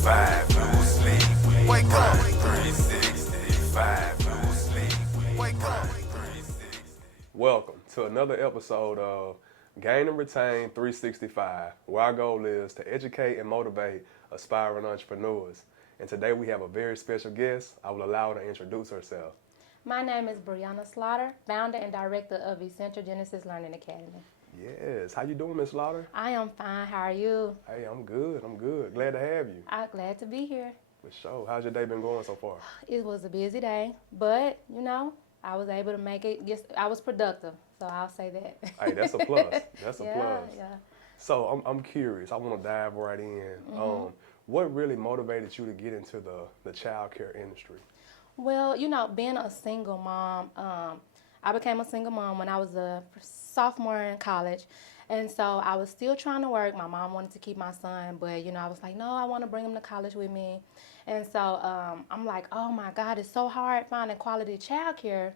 365, no sleep. Wake up. 365, no sleep. Wake up. Welcome to another episode of Gain and Retain 365, where our goal is to educate and motivate aspiring entrepreneurs. And today we have a very special guest. I will allow her to introduce herself. My name is Briona Slaughter, founder and director of Essential Genesis Learning Academy. Yes. How you doing, Miss Slaughter? I am fine. How are you? Hey, I'm good. Glad to have you. I'm glad to be here. For sure. How's your day been going so far? It was a busy day, but, I was able to make it. Yes, I was productive, so I'll say that. Hey, that's a plus. That's a plus. Yeah. So I'm curious. I want to dive right in. What really motivated you to get into the child care industry? Well, being a single mom, I became a single mom when I was a sophomore in college. And so I was still trying to work. My mom wanted to keep my son, but, I was like, no, I want to bring him to college with me. And so I'm like, oh, my God, it's so hard finding quality childcare.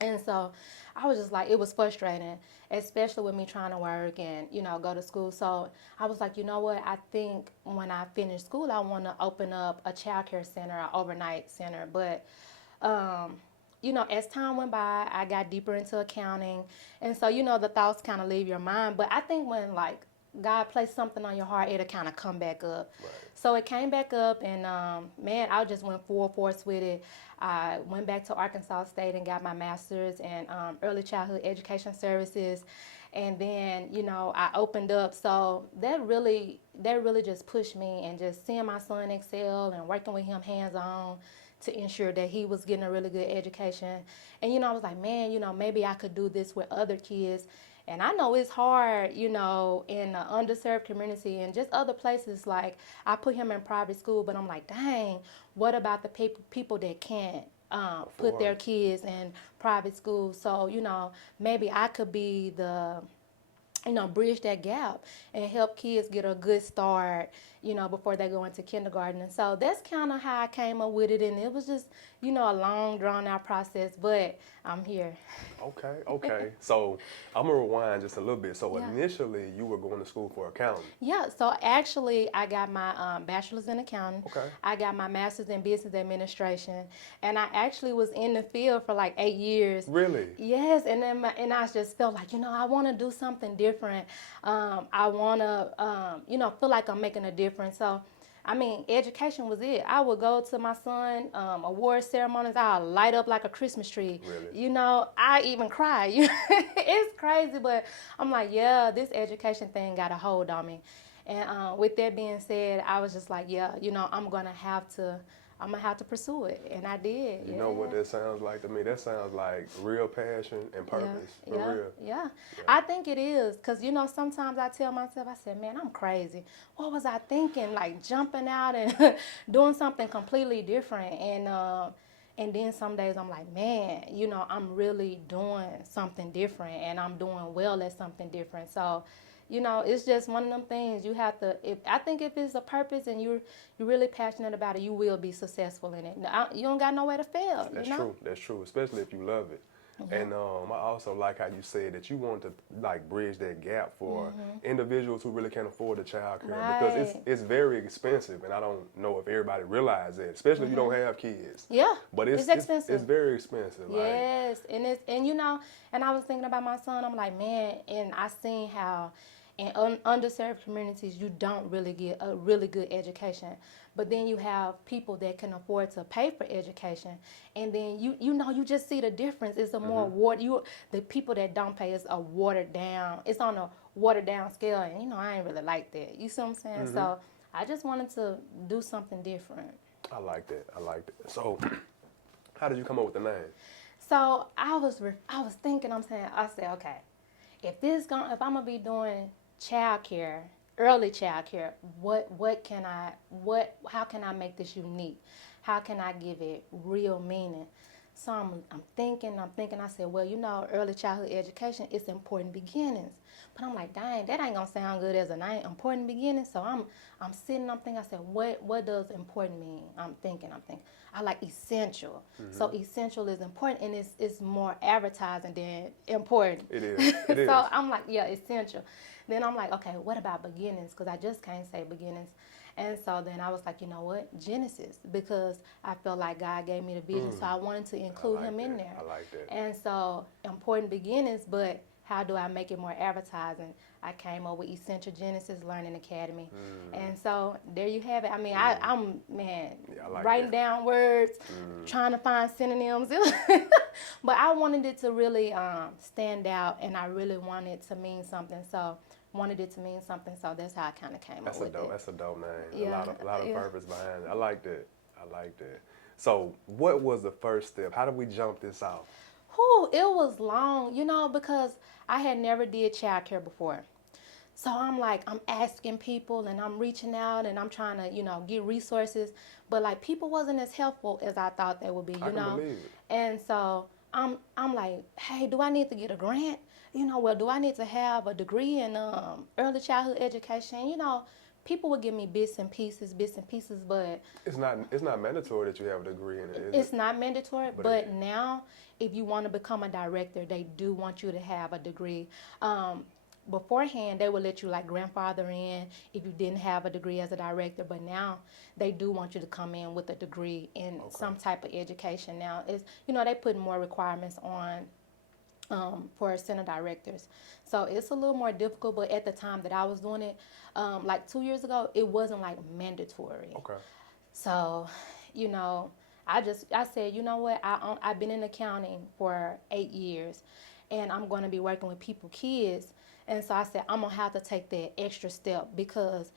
And so I was just like, it was frustrating, especially with me trying to work and, go to school. So I was like, you know what, I think when I finish school, I want to open up a childcare center, an overnight center. But, as time went by, I got deeper into accounting. And so, the thoughts kind of leave your mind. But I think when, God placed something on your heart, it'll kind of come back up. Right. So it came back up, and, I just went full force with it. I went back to Arkansas State and got my master's in early childhood education services. And then, I opened up. So that really just pushed me, and just seeing my son excel and working with him hands-on to ensure that he was getting a really good education. And, I was like, man, maybe I could do this with other kids. And I know it's hard, in the underserved community and just other places. Like, I put him in private school, but I'm like, dang, what about the people that can't put their kids in private school? So, maybe I could be the, bridge that gap and help kids get a good start, before they go into kindergarten. And so that's kind of how I came up with it. And it was just, a long, drawn-out process, but I'm here. Okay. So I'm going to rewind just a little bit. So Yeah. initially, you were going to school for accounting. Yeah, so actually, I got my bachelor's in accounting. Okay. I got my master's in business administration. And I actually was in the field for like 8 years. Really? Yes, and then I just felt like, I want to do something different. I want to, feel like I'm making a difference. So, education was it. I would go to my son award ceremonies. I'll light up like a Christmas tree. Really? I even cry. It's crazy, but I'm like, yeah, this education thing got a hold on me. And with that being said, I was just like, yeah, I'm gonna have to pursue it, and I did. You know what that sounds like to me? That sounds like real passion and purpose. For real. Yeah. I think it is, because, sometimes I tell myself, I said, man, I'm crazy. What was I thinking? Like, jumping out and doing something completely different. And then some days I'm like, man, I'm really doing something different, and I'm doing well at something different. So, it's just one of them things you have to, I think if it's a purpose and you're really passionate about it, you will be successful in it. You don't got nowhere to fail. That's true, especially if you love it. Mm-hmm. And I also like how you said that you want to bridge that gap for individuals who really can't afford the child care, because it's very expensive, and I don't know if everybody realizes it, especially if you don't have kids. Yeah, but it's expensive. It's very expensive. Yes, and and I was thinking about my son. I'm like, man, and I seen how in underserved communities you don't really get a really good education. But then you have people that can afford to pay for education, and then you just see the difference. It's a more the people that don't pay is a watered down. It's on a watered down scale, and I ain't really like that. You see what I'm saying? So I just wanted to do something different. I like that. So, how did you come up with the name? So I was thinking. I said, okay, if I'm gonna be doing childcare, early childcare, how can I make this unique? How can I give it real meaning? So I'm thinking, I said, well, early childhood education, it's important beginnings. But I'm like, dang, that ain't gonna sound good as a name, important beginnings. So I'm thinking, I said, what does important mean? I'm thinking, I like essential. So essential is important, and it's more advertising than important. It is. So I'm like, yeah, essential. Then I'm like, okay, what about beginnings? Because I just can't say beginnings. And so then I was like, you know what, Genesis, because I felt like God gave me the vision, so I wanted to include him in there. I like that. And so important beginnings, but how do I make it more advertising? I came up with Essential Genesis Learning Academy. And so there you have it. I mean, I'm I like writing that. down words, trying to find synonyms. But I wanted it to really stand out, and I really wanted it to mean something. So wanted it to mean something. So that's how I kind of came up with it. That's a dope name. Yeah, A lot of purpose behind it. I like that. I like that. So what was the first step? How did we jump this off? Whew, it was long, because I had never did childcare before. So I'm like, I'm asking people and I'm reaching out and I'm trying to, get resources. But like people wasn't as helpful as I thought they would be, I can believe it. And so I'm like, hey, do I need to get a grant? Do I need to have a degree in early childhood education? People would give me bits and pieces, but It's not mandatory that you have a degree in it, is it's it? not mandatory. But now, if you want to become a director, they do want you to have a degree. Beforehand, they would let you like grandfather in if you didn't have a degree as a director, but now they do want you to come in with a degree in some type of education. Now, they put more requirements on for center directors. So it's a little more difficult, but at the time that I was doing it, like 2 years ago, it wasn't like mandatory. Okay. So, I said, you know what, I've been in accounting for 8 years, and I'm going to be working with kids. And so I said, I'm going to have to take that extra step, because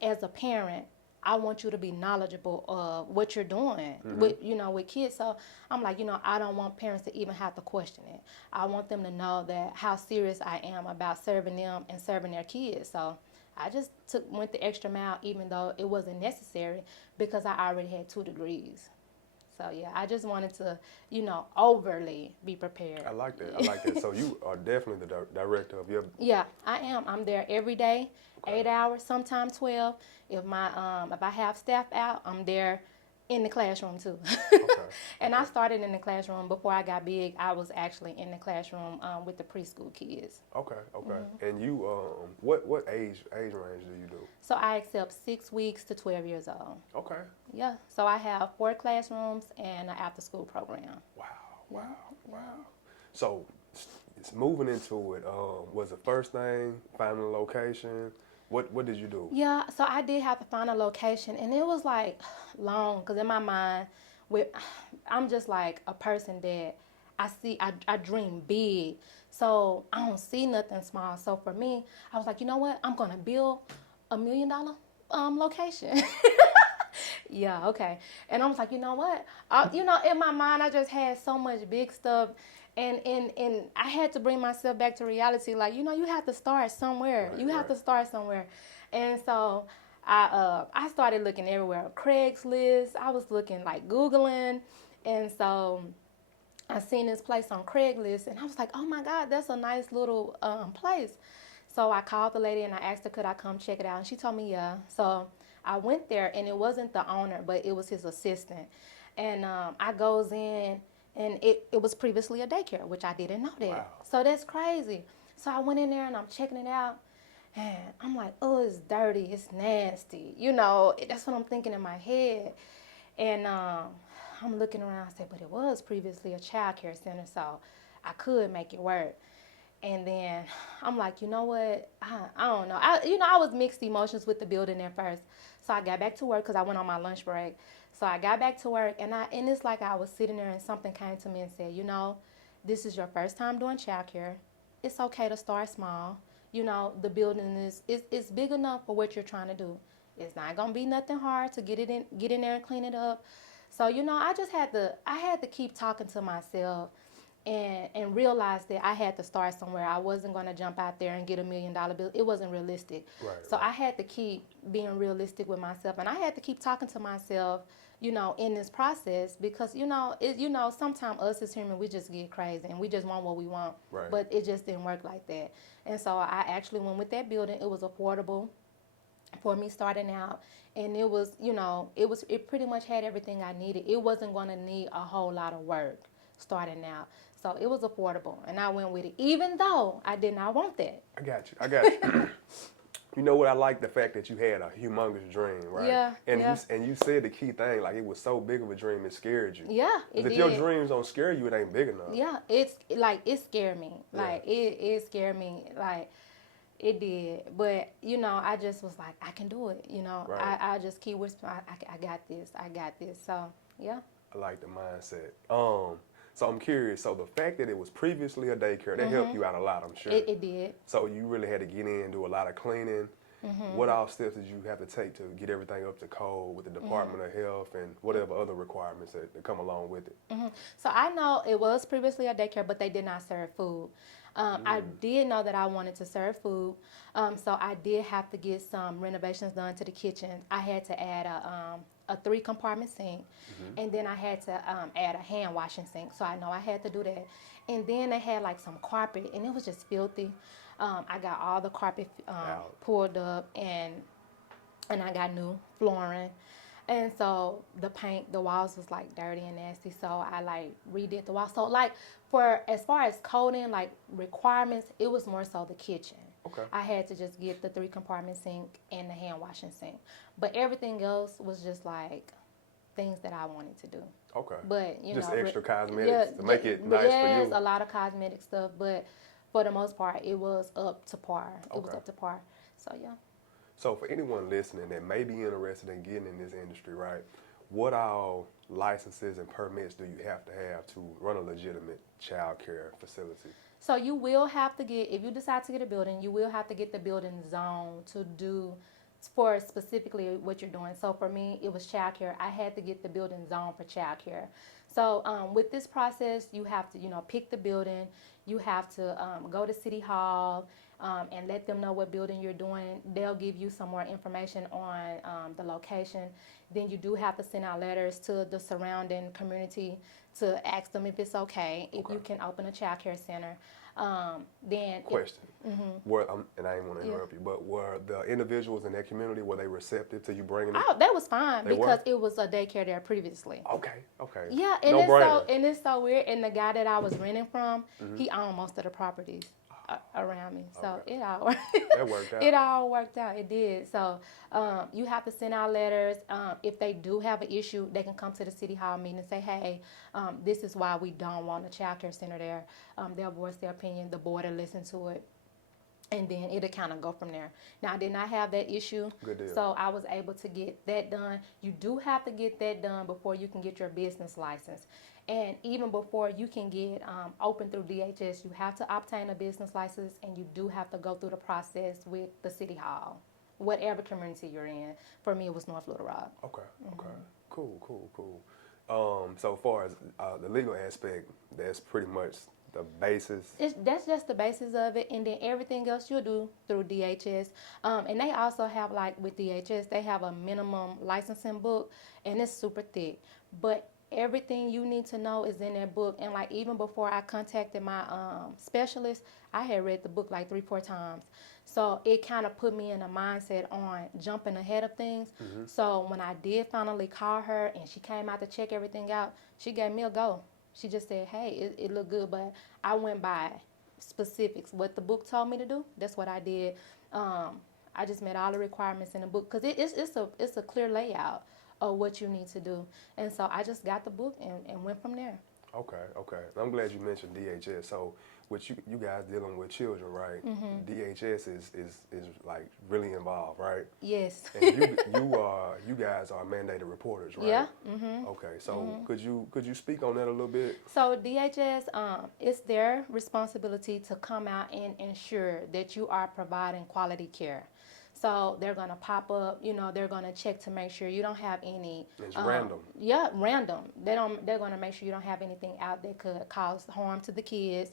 as a parent, I want you to be knowledgeable of what you're doing with kids. So I'm like, I don't want parents to even have to question it. I want them to know that how serious I am about serving them and serving their kids. So I just went the extra mile, even though it wasn't necessary, because I already had 2 degrees. So yeah, I just wanted to, overly be prepared. I like that. So you are definitely the director of your. Yeah, I am. I'm there every day, 8 hours, sometimes 12. If I have staff out, I'm there in the classroom too. And I started in the classroom before I got big. I was actually in the classroom with the preschool kids. Okay. And you, what age range do you do? So I accept 6 weeks to 12 years old. Okay. Yeah. So I have 4 classrooms and an after-school program. Wow. So, it's moving into it. Was the first thing finding a location? What did you do? Yeah, so I did have to find a location, and it was like long, because in my mind, I'm just like a person that I dream big, so I don't see nothing small. So for me, I was like, you know what? I'm gonna build $1 million location. Yeah, okay. And I was like, you know what? In my mind, I just had so much big stuff. And I had to bring myself back to reality. Like, you have to start somewhere. You have to start somewhere. And so I started looking everywhere. Craigslist. I was looking, like, Googling. And so I seen this place on Craigslist. And I was like, oh, my God, that's a nice little place. So I called the lady and I asked her, could I come check it out? And she told me, yeah. So I went there, and it wasn't the owner, but it was his assistant. And I goes in. And it was previously a daycare, which I didn't know that. Wow. So that's crazy. So I went in there and I'm checking it out. And I'm like, oh, it's dirty. It's nasty. That's what I'm thinking in my head. And I'm looking around. I said, but it was previously a child care center, so I could make it work. And then I'm like, you know what? I don't know. I was mixed emotions with the building at first. So I got back to work because I went on my lunch break. So I got back to work, and it's like I was sitting there and something came to me and said, this is your first time doing childcare. It's okay to start small. The building is big enough for what you're trying to do. It's not gonna be nothing hard to get in there and clean it up. So I just had to keep talking to myself and realize that I had to start somewhere. I wasn't gonna jump out there and get $1 million bill. It wasn't realistic. So I had to keep being realistic with myself, and I had to keep talking to myself, in this process, because sometimes us as humans, we just get crazy and we just want what we want. Right. But it just didn't work like that. And so I actually went with that building. It was affordable for me starting out, and it was, it pretty much had everything I needed. It wasn't going to need a whole lot of work starting out. So it was affordable, and I went with it, even though I did not want that. I got you. You know what? I like the fact that you had a humongous dream, right? Yeah, And yeah. you said the key thing, like it was so big of a dream, it scared you. Yeah, 'Cause it if your did. dreams don't scare you, it ain't big enough. Yeah, it's like it scared me. Yeah. Like it scared me. Like it did. But you know, I just was like, I can do it. You know, Right. I just keep whispering, I got this. I got this. So yeah. I like the mindset. So I'm curious. So the fact that it was previously a daycare, that helped you out a lot, I'm sure. It did. So you really had to get in, do a lot of cleaning. What all steps did you have to take to get everything up to code with the Department of Health and whatever other requirements that come along with it? So I know it was previously a daycare, but they did not serve food. I did know that I wanted to serve food, so I did have to get some renovations done to the kitchen. I had to add a 3-compartment sink, and then I had to add a hand washing sink. So I know I had to do that. And then they had like some carpet, and it was just filthy. I got all the carpet pulled up, and I got new flooring. And so the paint, the walls was like dirty and nasty. So I like redid the walls. So like for as far as coding, like requirements, it was more so the kitchen. Okay. I had to just get the 3-compartment sink and the hand washing sink. But everything else was just like things that I wanted to do. Okay. But you Just know, extra cosmetics to make it nice for yes, you. a lot of cosmetic stuff, but for the most part, it was up to par. It was Okay. up to par. So yeah. So for anyone listening that may be interested in getting in this industry, right? What all licenses and permits do you have to run a legitimate child care facility? So you will have to get, if you decide to get a building, you will have to get the building zone to do for specifically what you're doing. So for me, it was childcare. I had to get the building zone for childcare. So with this process, you have to, pick the building. You have to go to City Hall and let them know what building you're doing. They'll give you some more information on the location. Then you do have to send out letters to the surrounding community to ask them if it's okay, if you can open a child care center. Then Question. And I didn't want to interrupt you, but were the individuals in that community, were they receptive to you bringing it? Oh, that was fine They because were? it was a daycare there previously. Okay. Yeah, and No it's brainer. it's so weird. And the guy that I was renting from, he owned most of the properties around me. So Okay. it all That worked out. it all worked out. It did. So you have to send out letters. If they do have an issue, they can come to the city hall meeting and say, hey, this is why we don't want a child care center there. They'll voice their opinion. The board will listen to it. And then it'll kind of go from there. Now, I did not have that issue. Good deal. So I was able to get that done. You do have to get that done before you can get your business license. And even before you can get open through DHS, you have to obtain a business license, and you do have to go through the process with the city hall, whatever community you're in. For me, it was North Little Rock. Okay. Cool. So far as the legal aspect, that's pretty much the basis. That's just the basis of it, and then everything else you'll do through DHS. And they also have, like with DHS, they have a minimum licensing book, and it's super thick. But everything you need to know is in that book. And like even before I contacted my specialist, I had read the book like 3-4 times. So it kind of put me in a mindset on jumping ahead of things. So when I did finally call her and she came out to check everything out, she gave me a go. She just said, hey, it looked good, but I went by specifics. What the book told me to do, that's what I did. I just met all the requirements in the book because it's a clear layout of what you need to do. And so I just got the book and went from there. Okay. I'm glad you mentioned DHS. So with you guys dealing with children, right? DHS is like really involved, right? Yes. And you guys are mandated reporters, right? Yeah. Okay. So could you speak on that a little bit? So DHS, it's their responsibility to come out and ensure that you are providing quality care. So they're going to pop up, they're going to check to make sure you don't have any. It's random. Yeah, random. They're going to make sure you don't have anything out that could cause harm to the kids.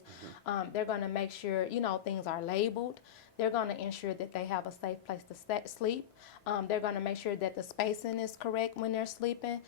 They're going to make sure, things are labeled. They're going to ensure that they have a safe place to sleep. They're going to make sure that the spacing is correct when they're sleeping.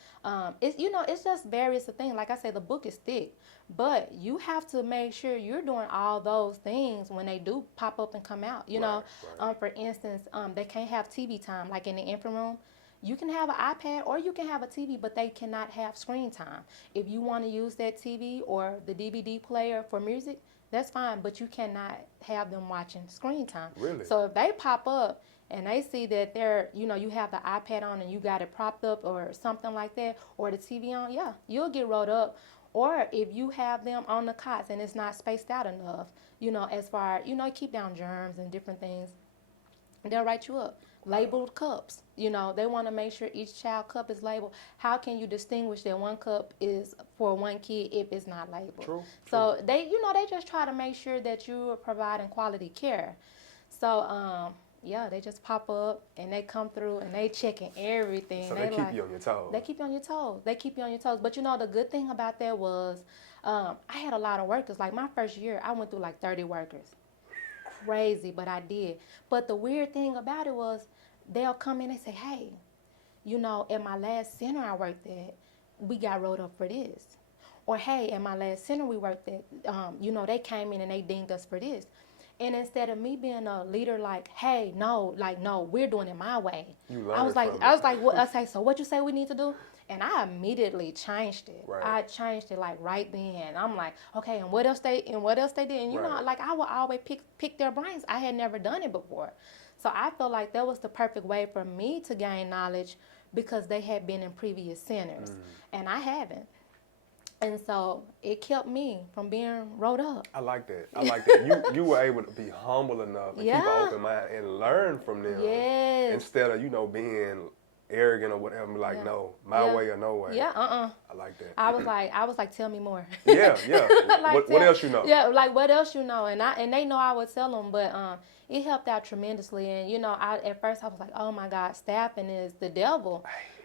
It's just various things. Like I said, the book is thick, but you have to make sure you're doing all those things when they do pop up and come out. Right. For instance, they can't have TV time like in the infant room. You can have an iPad or you can have a TV, but they cannot have screen time. If you want to use that TV or the DVD player for music, that's fine, but you cannot have them watching screen time. Really? So if they pop up and they see that they're, you have the iPad on and you got it propped up or something like that, or the TV on, yeah, you'll get rolled up. Or if you have them on the cots and it's not spaced out enough, as far, keep down germs and different things, they'll write you up. Labeled cups, they want to make sure each child cup is labeled. How can you distinguish that one cup is for one kid if it's not labeled? True. So they, they just try to make sure that you are providing quality care. So, yeah, they just pop up and they come through and they checking everything. So they keep you on your toes. They keep you on your toes. They keep you on your toes. But the good thing about that was I had a lot of workers. Like my first year, I went through like 30 workers. Crazy, but I did. But the weird thing about it was they'll come in and say, hey, at my last center I worked at, we got rolled up for this. Or, hey, at my last center we worked at, they came in and they dinged us for this. And instead of me being a leader, like, hey, no, we're doing it my way. I was like, what? I say, so what you say we need to do? And I immediately changed it. Right. I changed it like right then. I'm like, okay, and what else they did? And like I would always pick their brains. I had never done it before. So I felt like that was the perfect way for me to gain knowledge because they had been in previous centers and I haven't. And so it kept me from being rolled up. I like that. You were able to be humble enough and keep an open mind and learn from them. Yes. Instead of, being arrogant or whatever, like, no, my way or no way. Yeah, I like that. I was like, tell me more. Yeah. Like, what else you know? Yeah, like what else you know? And they know I would tell them, but it helped out tremendously. And at first I was like, oh my God, staffing is the devil.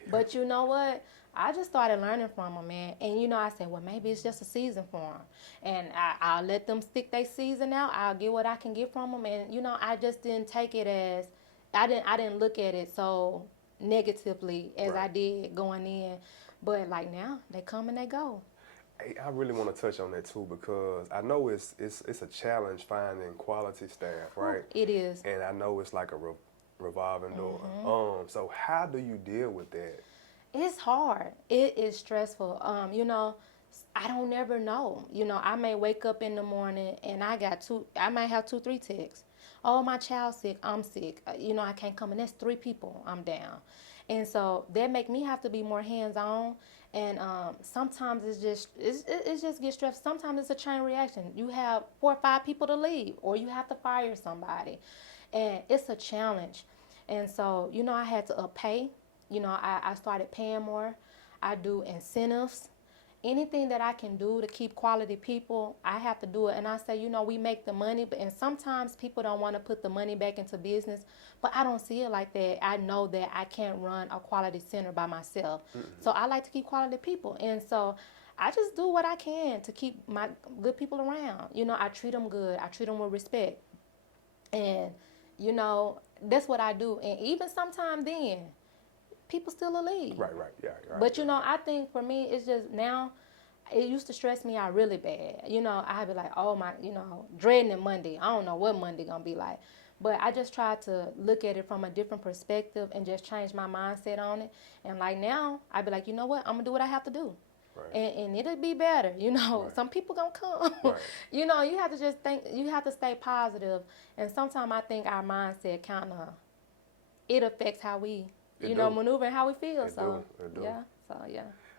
But you know what? I just started learning from them, man. And, I said, well, maybe it's just a season for them. And I'll let them stick their season out. I'll get what I can get from them. And, I just didn't take it as, I didn't look at it so negatively as I did going in. But, like, now, they come and they go. Hey, I really want to touch on that, too, because I know it's a challenge finding quality staff, right? It is. And I know it's like a revolving door. So how do you deal with that? It's hard. It is stressful. I don't never know. I may wake up in the morning and I might have 2-3 texts. Oh, my child's sick. I'm sick. I can't come. And that's 3 people. I'm down. And so that make me have to be more hands-on. And sometimes it just gets stressed. Sometimes it's a chain reaction. You have 4 or 5 people to leave or you have to fire somebody. And it's a challenge. And so, I had to pay. I started paying more. I do incentives. Anything that I can do to keep quality people, I have to do it. And I say, we make the money, and sometimes people don't want to put the money back into business, but I don't see it like that. I know that I can't run a quality center by myself. So I like to keep quality people. And so I just do what I can to keep my good people around. I treat them good. I treat them with respect. And, that's what I do. And even sometimes then, people still will leave. Right, yeah. Right. But, I think for me, it's just now, it used to stress me out really bad. I'd be like, oh my, dreading it Monday. I don't know what Monday gonna be like. But I just try to look at it from a different perspective and just change my mindset on it. And like now, I'd be like, you know what? I'm gonna do what I have to do. Right. And it'll be better. Right. Some people gonna come. Right. You have to just think, you have to stay positive. And sometimes I think our mindset it affects how we maneuver and how we feel. It do. Yeah.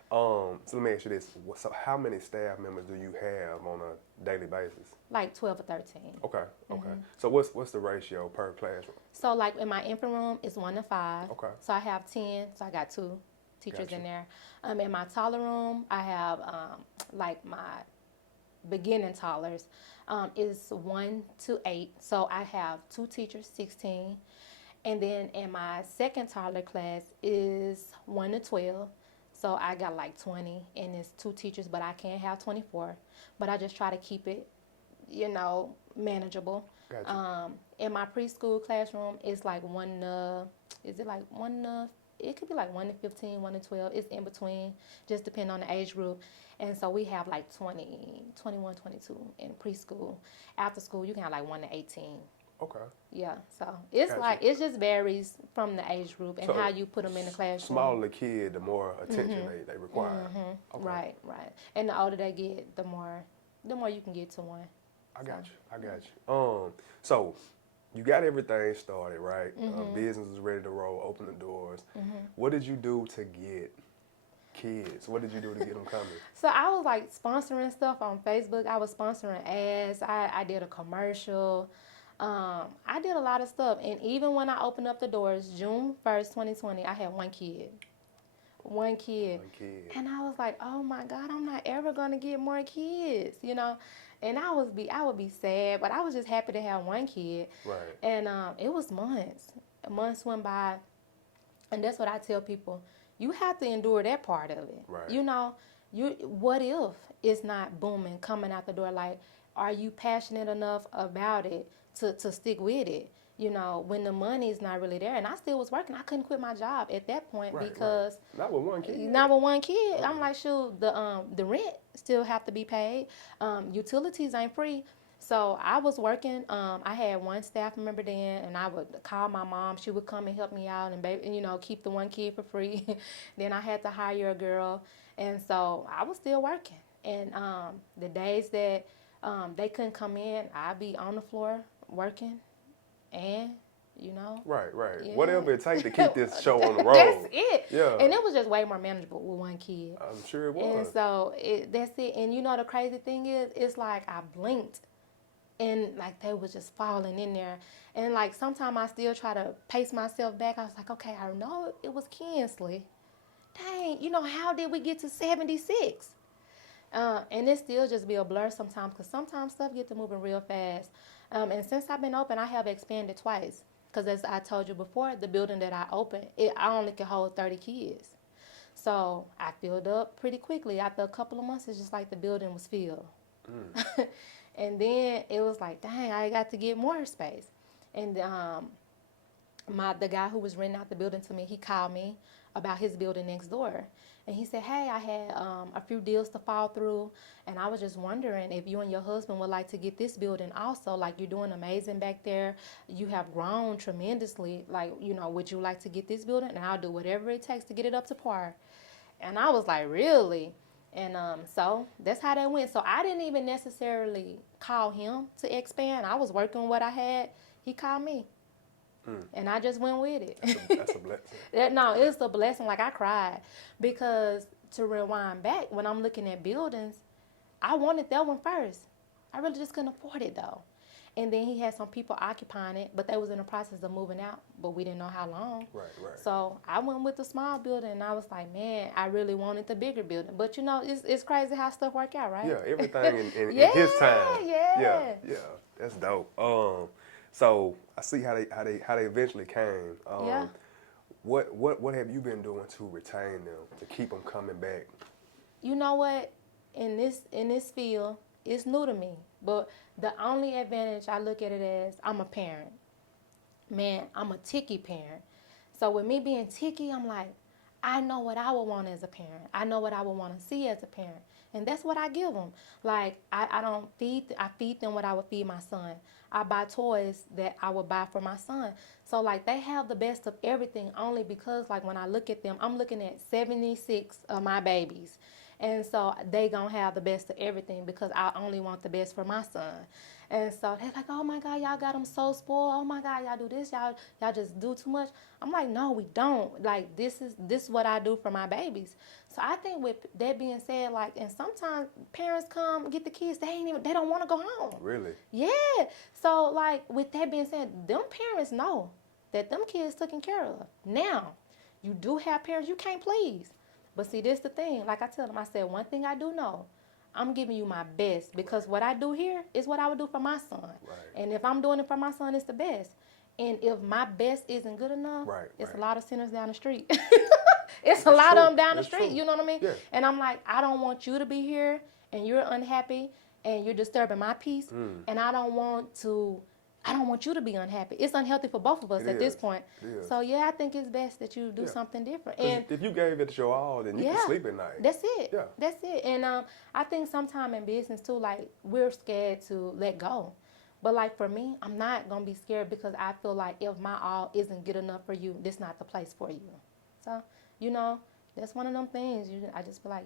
So let me ask you this. So how many staff members do you have on a daily basis? Like 12 or 13. Okay. So what's the ratio per classroom? So like in my infant room, it's 1 to 5. Okay. So I have 10, so I got 2 teachers in there. In my toddler room, I have like my beginning toddlers is 1 to 8. So I have 2 teachers, 16. And then in my second toddler class is 1 to 12. So I got like 20 and it's 2 teachers, but I can't have 24. But I just try to keep it, manageable. Gotcha. In my preschool classroom, it's like it could be like 1 to 15, 1 to 12. It's in between, just depending on the age group. And so we have like 20, 21, 22 in preschool. After school, you can have like 1 to 18. Okay. Yeah, so it's Gotcha. Like, it just varies from the age group and how you put them in the classroom. Smaller the kid, the more attention they require. Okay. Right. And the older they get, the more you can get to one. I got you. So you got everything started, right? Business was ready to roll, open the doors. What did you do to get kids? What did you do to get them coming? So I was like sponsoring stuff on Facebook. I was sponsoring ads. I did a commercial. I did a lot of stuff. And even when I opened up the doors, June 1st, 2020, I had one kid. One kid. And I was like, oh my God, I'm not ever going to get more kids, you know? And I would be sad, but I was just happy to have one kid. Right. And it was months. Months went by. And that's what I tell people. You have to endure that part of it. Right. You know, what if it's not booming, coming out the door? Like, are you passionate enough about it to stick with it? You know, when the money is not really there. And I still was working. I couldn't quit my job at that point because not with one kid. Not with one kid. I'm like, shoot, the rent still have to be paid. Utilities ain't free. So I was working. I had one staff member then, and I would call my mom. She would come and help me out, and keep the one kid for free. Then I had to hire a girl, and so I was still working. And the days that they couldn't come in, I'd be on the floor working, and Right. Yeah. Whatever it takes to keep this show on the road. That's it. Yeah. And it was just way more manageable with one kid. I'm sure it was. And so that's it. And the crazy thing is, it's like I blinked. And like they was just falling in there. And like sometimes I still try to pace myself back. I was like, okay, I know it was Kinsley. Dang, how did we get to 76? And it still just be a blur sometimes because sometimes stuff get to moving real fast. And since I've been open, I have expanded twice. Because as I told you before, the building that I opened, I only could hold 30 kids. So I filled up pretty quickly. After a couple of months, it's just like the building was filled. And then it was like, dang, I got to get more space. And the guy who was renting out the building to me, he called me about his building next door. And he said, hey, I had a few deals to fall through, and I was just wondering if you and your husband would like to get this building also. Like, you're doing amazing back there. You have grown tremendously. Like, would you like to get this building? And I'll do whatever it takes to get it up to par. And I was like, really? And so that's how that went. So I didn't even necessarily call him to expand. I was working with what I had. He called me. And I just went with it. That's a blessing. No, it's a blessing. Like, I cried because to rewind back, when I'm looking at buildings, I wanted that one first. I really just couldn't afford it, though. And then he had some people occupying it, but they was in the process of moving out, but we didn't know how long. Right. So I went with the small building, and I was like, man, I really wanted the bigger building. But, it's crazy how stuff work out, right? Yeah, everything in his time. Yeah. That's dope. So I see how they eventually came. Yeah. What have you been doing to retain them, to keep them coming back? You know what? In this field, it's new to me. But the only advantage I look at it as, I'm a parent. Man, I'm a ticky parent. So with me being ticky, I'm like, I know what I would want as a parent. I know what I would want to see as a parent. And that's what I give them. Like, I feed them what I would feed my son. I buy toys that I would buy for my son. So, like, they have the best of everything only because, like, when I look at them, I'm looking at 76 of my babies. And so they gonna have the best of everything because I only want the best for my son. And so they're like, oh my God, y'all got them so spoiled. Oh my God, y'all do this, y'all just do too much. I'm like, no, we don't. Like, this is what I do for my babies. So I think with that being said, like, and sometimes parents come get the kids, they don't want to go home. Really? Yeah. So, like, with that being said, them parents know that them kids taken care of. Now, you do have parents you can't please. But see, this the thing. Like I tell them, I said, one thing I do know, I'm giving you my best because what I do here is what I would do for my son. Right. And if I'm doing it for my son, it's the best. And if my best isn't good enough, it's a lot of sinners down the street. It's a lot of them down the street. You know what I mean? Yeah. And I'm like, I don't want you to be here and you're unhappy and you're disturbing my peace. And I don't want you to be unhappy. It's unhealthy for both of us at this point. So, yeah, I think it's best that you do something different. And if you gave it your all, then you can sleep at night. That's it. Yeah. That's it. And I think sometime in business, too, like, we're scared to let go. But, like, for me, I'm not going to be scared because I feel like if my all isn't good enough for you, this not the place for you. So, that's one of them things. I just feel like,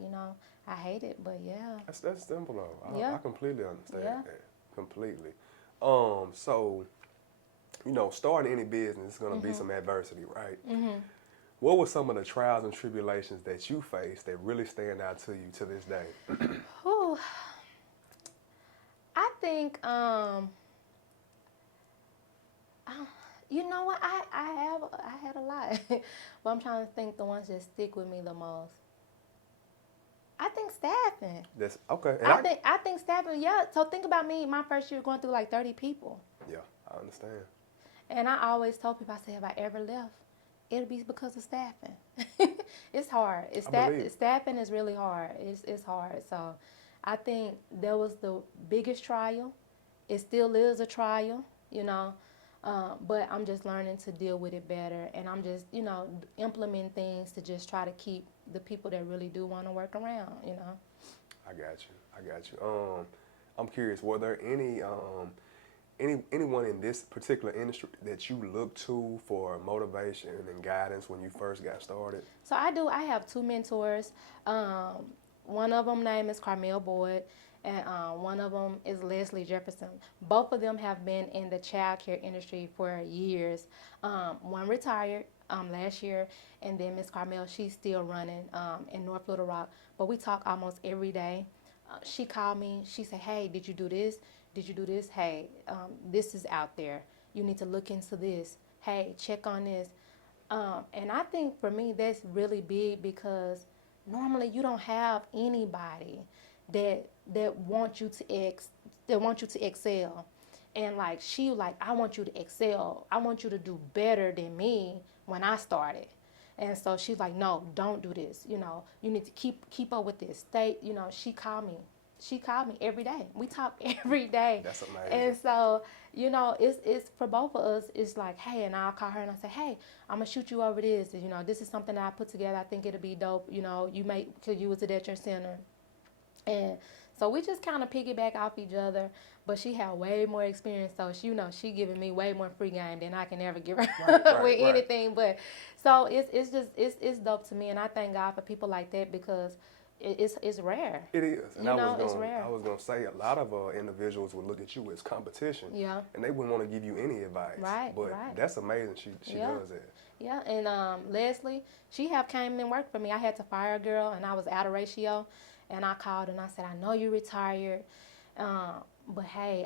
I hate it, but yeah. That's simple, though. Yeah. I completely understand Yeah. that. Completely. So you know, starting any business is going to be some adversity, right? What were some of the trials and tribulations that you faced that really stand out to you to this day? Whew. I think, you know what? I had a lot, but I'm trying to think the ones that stick with me the most. I think staffing. That's okay. And I think staffing. Yeah. So think about me. My first year going through like 30 people, yeah, I understand. and I always told people, I said, if I ever left, it'll be because of staffing. It's hard. Staffing is really hard. It's hard. So I think that was the biggest trial. It still is a trial, you know. But I'm just learning to deal with it better, and I'm just, you know, implementing things to just try to keep the people that really do want to work around, you know. I got you. I'm curious, were there anyone in this particular industry that you look to for motivation and guidance when you first got started? So I do. I have two mentors. One of them name is Carmel Boyd, and one of them is Leslie Jefferson. Both of them have been in the child care industry for years. One retired last year, and then Miss Carmel, she's still running in North Little Rock. But we talk almost every day. She called me. She said, "Hey, did you do this? Did you do this? Hey, this is out there. You need to look into this. Hey, check on this." And I think for me that's really big because normally you don't have anybody that wants you to excel. And like she like, I want you to excel. I want you to do better than me when I started. And so she's like, no, don't do this. You know, you need to keep up with this. Stay, you know, she called me every day. We talk every day. That's amazing. And so, you know, it's for both of us, it's like, hey, and I'll call her and I say, hey, I'm gonna shoot you over this. You know, this is something that I put together. I think it'll be dope. You know, you could use it at your center. And so we just kind of piggyback off each other, but she had way more experience, so she, you know, she giving me way more free game than I can ever give her with anything. But so it's dope to me, and I thank God for people like that because it's rare. It is, and it's rare. I was gonna say a lot of individuals would look at you as competition, Yeah. and they wouldn't want to give you any advice. Right, but right. that's amazing. She does that. Yeah, and Leslie, she have came and worked for me. I had to fire a girl, and I was out of ratio. And I called and I said, I know you're retired, but hey,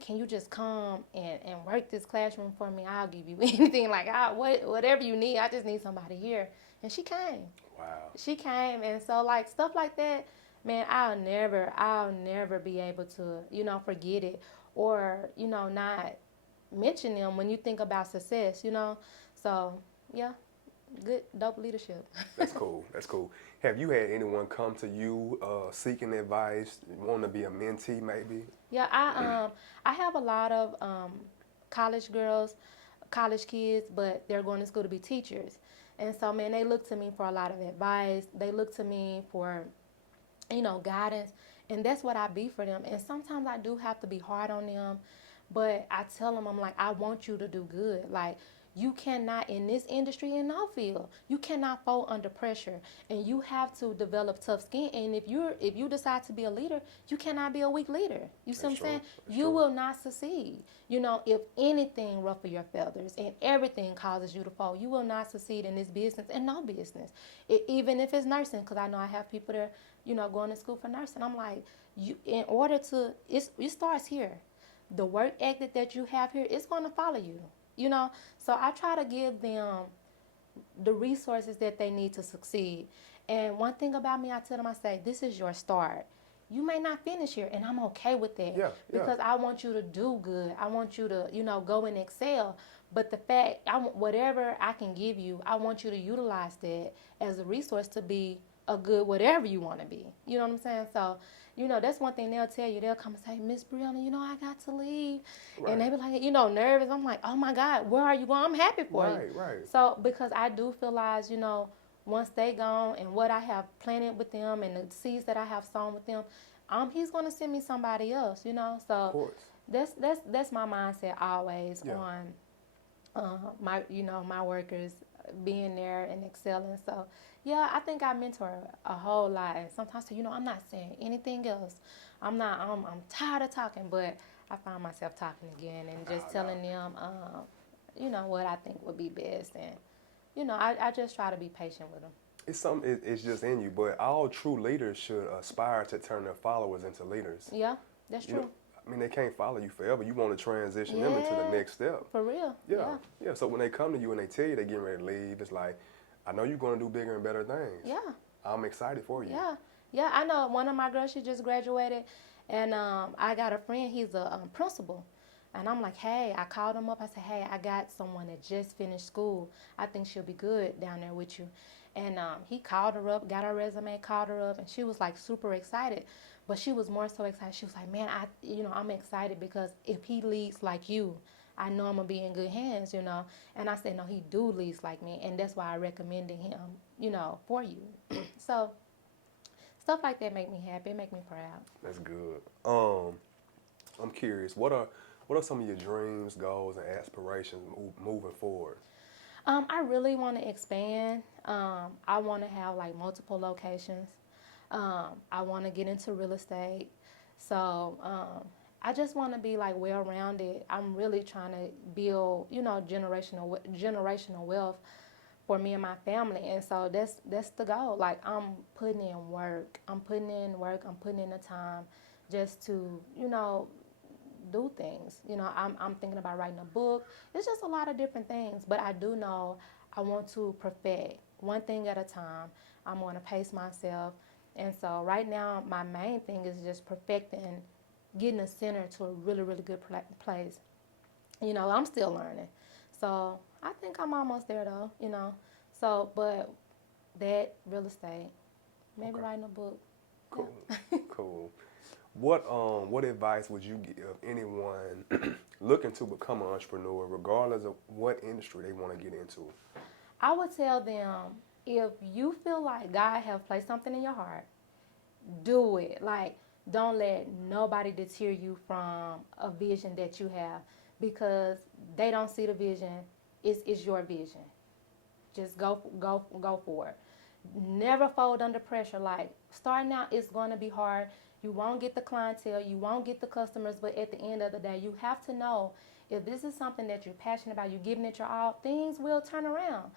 can you just come and work this classroom for me? I'll give you anything, like whatever you need. I just need somebody here. And she came. Wow. She came, and so like stuff like that, man, I'll never be able to, you know, forget it or, you know, not mention them when you think about success, you know. So yeah. Good, dope leadership. That's cool. Have you had anyone come to you seeking advice, wanting to be a mentee maybe? Yeah, I have a lot of college girls, college kids, but they're going to school to be teachers. And so, man, they look to me for a lot of advice. They look to me for, you know, guidance. And that's what I be for them. And sometimes I do have to be hard on them. But I tell them, I'm like, I want you to do good. Like, you cannot, in this industry, in no field, you cannot fold under pressure, and you have to develop tough skin. And if you decide to be a leader, you cannot be a weak leader. You see what I'm saying? You will not succeed. You know, if anything ruffle your feathers and everything causes you to fall, you will not succeed in this business and no business. Even if it's nursing, because I know I have people that, you know, going to school for nursing. I'm like, it starts here. The work ethic that you have here, it's going to follow you. You know, so I try to give them the resources that they need to succeed. And one thing about me, I tell them, I say, this is your start. You may not finish here, and I'm okay with that. Yeah, because I want you to do good. I want you to, you know, go and excel. But the fact, whatever I can give you, I want you to utilize that as a resource to be a good whatever you want to be. You know what I'm saying? So, you know, that's one thing they'll tell you. They'll come and say, Miss Briona, you know, I got to leave. Right. And they be like, you know, nervous. I'm like, oh, my God, where are you going? I'm happy for you. Right. So because I do realize, you know, once they gone and what I have planted with them and the seeds that I have sown with them, he's going to send me somebody else, you know. So of course. That's my mindset always on my workers being there and excelling. So yeah, I think I mentor a whole lot. And sometimes, you know, I'm not saying anything else. I'm tired of talking, but I find myself talking again and just telling them, you know, what I think would be best. And, you know, I just try to be patient with them. It's something. It's just in you. But all true leaders should aspire to turn their followers into leaders. Yeah, that's You true. know, I mean, they can't follow you forever. You want to transition them into the Yeah. next step. For real. Yeah. So when they come to you and they tell you they're getting ready to leave, it's like, I know you're going to do bigger and better things. Yeah. I'm excited for you. Yeah. Yeah. I know one of my girls, she just graduated, and I got a friend, he's a principal. And I'm like, hey, I called him up. I said, hey, I got someone that just finished school. I think she'll be good down there with you. And he called her up, got her resume, called her up, and she was like super excited. But she was more so excited. She was like, man, I'm excited because if he leads like you, I know I'm going to be in good hands, you know. And I said, no, he do leads like me. And that's why I recommended him, you know, for you. So stuff like that make me happy. It make me proud. That's good. I'm curious. What are some of your dreams, goals, and aspirations moving forward? I really want to expand. I want to have like multiple locations. I want to get into real estate. So I just want to be like well-rounded. I'm really trying to build, you know, generational wealth for me and my family. And so that's the goal. Like I'm putting in work. I'm putting in the time just to, you know, do things. You know, I'm thinking about writing a book. It's just a lot of different things. But I do know I want to perfect one thing at a time. I'm going to pace myself. And so right now, my main thing is just perfecting, getting a center to a really, really good place. You know, I'm still learning. So I think I'm almost there though, you know. So, but that, real estate, maybe Okay. writing a book. Cool. Cool. What advice would you give anyone looking to become an entrepreneur, regardless of what industry they want to get into? I would tell them, if you feel like God have placed something in your heart, do it. Like, don't let nobody deter you from a vision that you have, because they don't see the vision. It's your vision. Just go for it. Never fold under pressure. Like, starting out, it's going to be hard. You won't get the clientele. You won't get the customers. But at the end of the day, you have to know, if this is something that you're passionate about, you're giving it your all, things will turn around.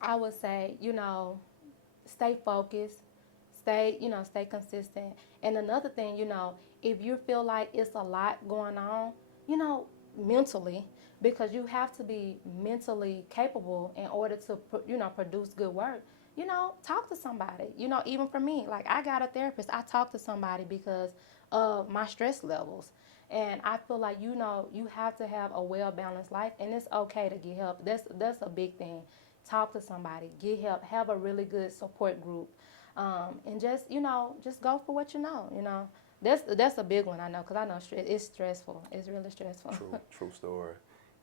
I would say, you know, stay focused, stay consistent. And another thing, you know, if you feel like it's a lot going on, you know, mentally, because you have to be mentally capable in order to, you know, produce good work. You know, talk to somebody. You know, even for me, like, I got a therapist. I talk to somebody because of my stress levels. And I feel like, you know, you have to have a well-balanced life, and it's okay to get help. That's a big thing. Talk to somebody, get help, have a really good support group, and just, you know, just go for what you know. You know, that's a big one, I know, because I know it's stressful. It's really stressful. True story.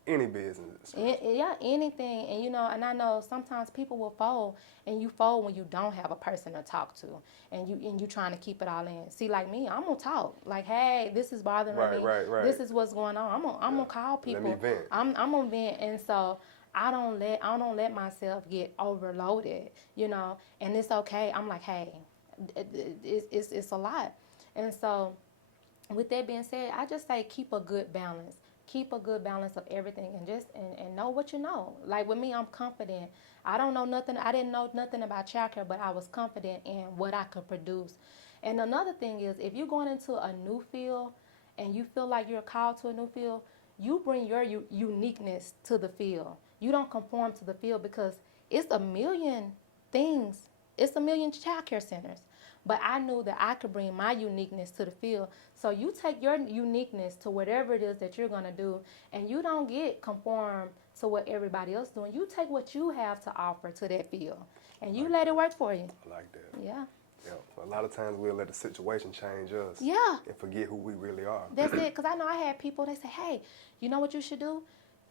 Any business. Yeah, anything. And, you know, and I know sometimes people will fold, and you fold when you don't have a person to talk to, and you trying to keep it all in. See, like me, I'm gonna talk. Like, hey, this is bothering me. Right. This is what's going on. I'm gonna call people. Let me vent. I'm gonna vent, and so I don't let myself get overloaded. You know, and it's okay. I'm like, hey, it's a lot, and so with that being said, I just say keep a good balance. Keep a good balance of everything, and just and know what you know. Like with me, I'm confident. I don't know nothing. I didn't know nothing about childcare, but I was confident in what I could produce. And another thing is, if you're going into a new field and you feel like you're called to a new field, you bring your uniqueness to the field. You don't conform to the field, because it's a million things. It's a million childcare centers. But I knew that I could bring my uniqueness to the field. So you take your uniqueness to whatever it is that you're going to do, and you don't get conformed to what everybody else is doing. You take what you have to offer to that field, and you let it work for you. I like that. Yeah. Yeah. A lot of times we'll let the situation change us. Yeah. And forget who we really are. That's it. Because I know I had people, they say, hey, you know what you should do?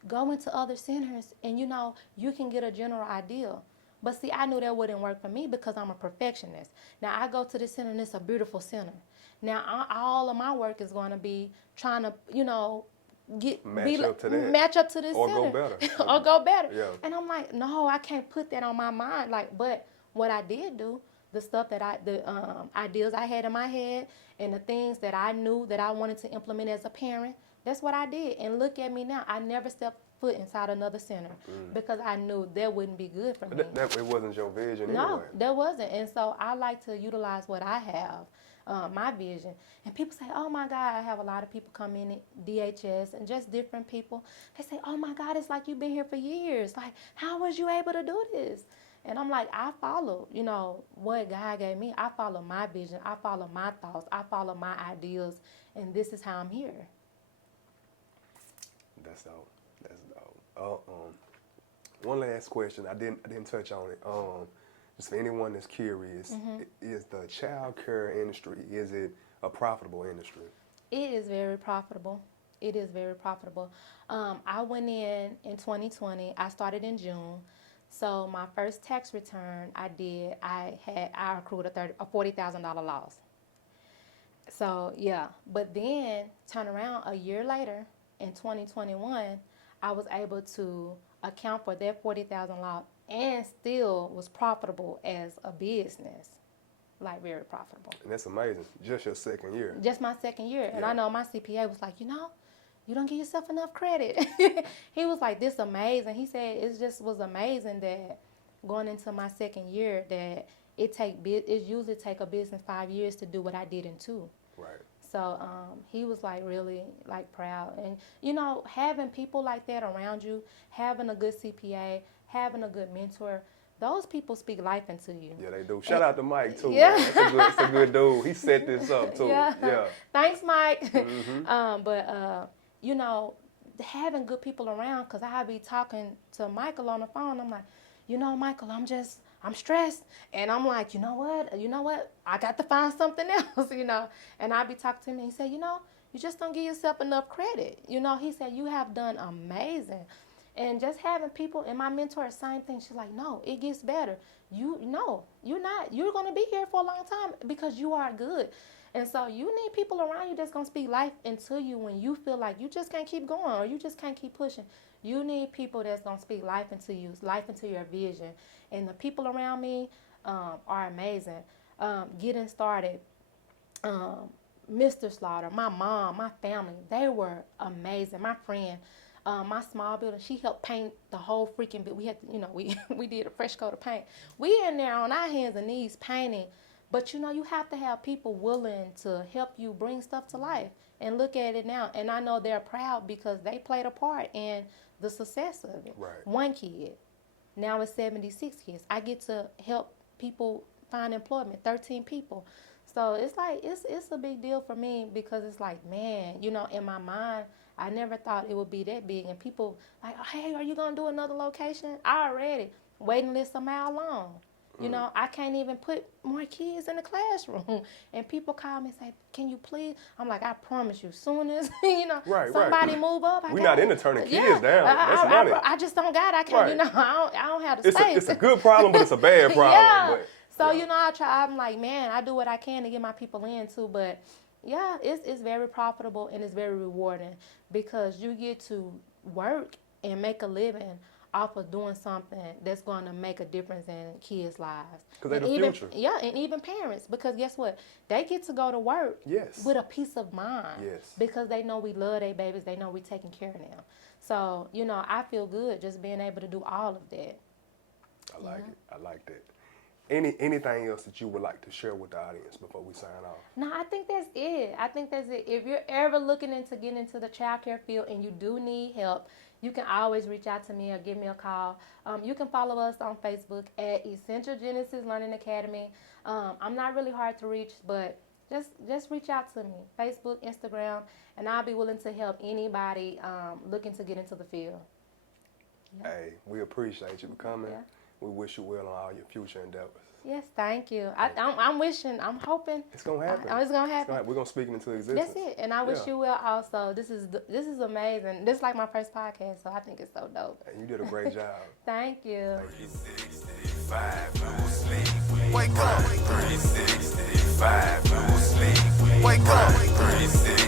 Go into other centers, and, you know, you can get a general idea. But see, I knew that wouldn't work for me, because I'm a perfectionist. Now, I go to this center, and it's a beautiful center. Now, all of my work is going to be trying to, you know, match up to this or center. Go better. Or go better. Yeah. And I'm like, no, I can't put that on my mind. Like, but what I did do, the stuff the ideas I had in my head and the things that I knew that I wanted to implement as a parent, that's what I did. And look at me now. I never stepped foot inside another center because I knew that wouldn't be good for me. It wasn't your vision No, anyway. there wasn't. And so I like to utilize what I have, my vision. And people say, oh my God, I have a lot of people come in at DHS and just different people. They say, oh my God, it's like you've been here for years. Like, how was you able to do this? And I'm like, I follow, what God gave me. I follow my vision. I follow my thoughts. I follow my ideals. And this is how I'm here. That's dope. That's dope. One last question. I didn't touch on it. Just for anyone that's curious, is the child care industry, is it a profitable industry? It is very profitable. It is very profitable. I went in 2020. I started in June. So my first tax return I accrued a $40,000 loss. So yeah, but then turn around a year later in 2021, I was able to account for that $40,000 loss and still was profitable as a business, like very profitable. And that's amazing. Just your second year. Just my second year. And Yeah. I know my CPA was like, you don't give yourself enough credit. He was like, this amazing. He said it just was amazing that going into my second year that it usually take a business 5 years to do what I did in 2. Right. So he was like really like proud. And having people like that around you, having a good CPA, having a good mentor, those people speak life into you. Yeah, they do. Shout out to Mike too. Yeah. Man. That's a good dude. He set this up too. Yeah. Thanks, Mike. But having good people around, because I be talking to Michael on the phone. I'm like, Michael, I'm stressed. And I'm like, you know what? I got to find something else, And I be talking to him and he said, you just don't give yourself enough credit. He said, you have done amazing. And just having people, and my mentor, same thing. She's like, no, it gets better. You're going to be here for a long time because you are good. And so you need people around you that's going to speak life into you when you feel like you just can't keep going or you just can't keep pushing. You need people that's going to speak life into you, life into your vision. And the people around me are amazing. Getting started, Mr. Slaughter, my mom, my family, they were amazing. My friend, my small building, she helped paint the whole freaking building. We had to, we did a fresh coat of paint. We in there on our hands and knees painting. But you have to have people willing to help you bring stuff to life. And look at it now. And I know they're proud because they played a part in the success of it. Right. One kid. Now it's 76 kids. I get to help people find employment, 13 people. So it's like, it's a big deal for me because it's like, man, in my mind, I never thought it would be that big. And people like, hey, are you going to do another location? I already. Waiting list a mile long. I can't even put more kids in the classroom. And people call me and say, can you please? I'm like, I promise you, soon as, somebody move up. We're not into turning kids down. That's money. I just don't got it. I can't, I don't have the space. It's a good problem, but it's a bad problem. Yeah. But, So, I'm like, man, I do what I can to get my people in too. But yeah, it's very profitable and it's very rewarding because you get to work and make a living off of doing something that's going to make a difference in kids' lives. Because they're the future. Yeah, and even parents. Because guess what? They get to go to work with a peace of mind. Yes. Because they know we love their babies. They know we're taking care of them. So, I feel good just being able to do all of that. I like it. I like that. Anything else that you would like to share with the audience before we sign off? No, I think that's it. If you're ever looking into getting into the childcare field and you do need help, you can always reach out to me or give me a call. You can follow us on Facebook at Essential Genesis Learning Academy. I'm not really hard to reach, but just reach out to me, Facebook, Instagram, and I'll be willing to help anybody looking to get into the field. Yeah. Hey, we appreciate you for coming. Yeah. We wish you well on all your future endeavors. Yes, thank you. I'm hoping. It's going to happen. It's going to happen. We're going to speak it into existence. That's it. And I wish you well also. This is amazing. This is like my first podcast, so I think it's so dope. And you did a great job. Thank you. 365, no sleep. Wake up. 365, no sleep. Wake up. 365.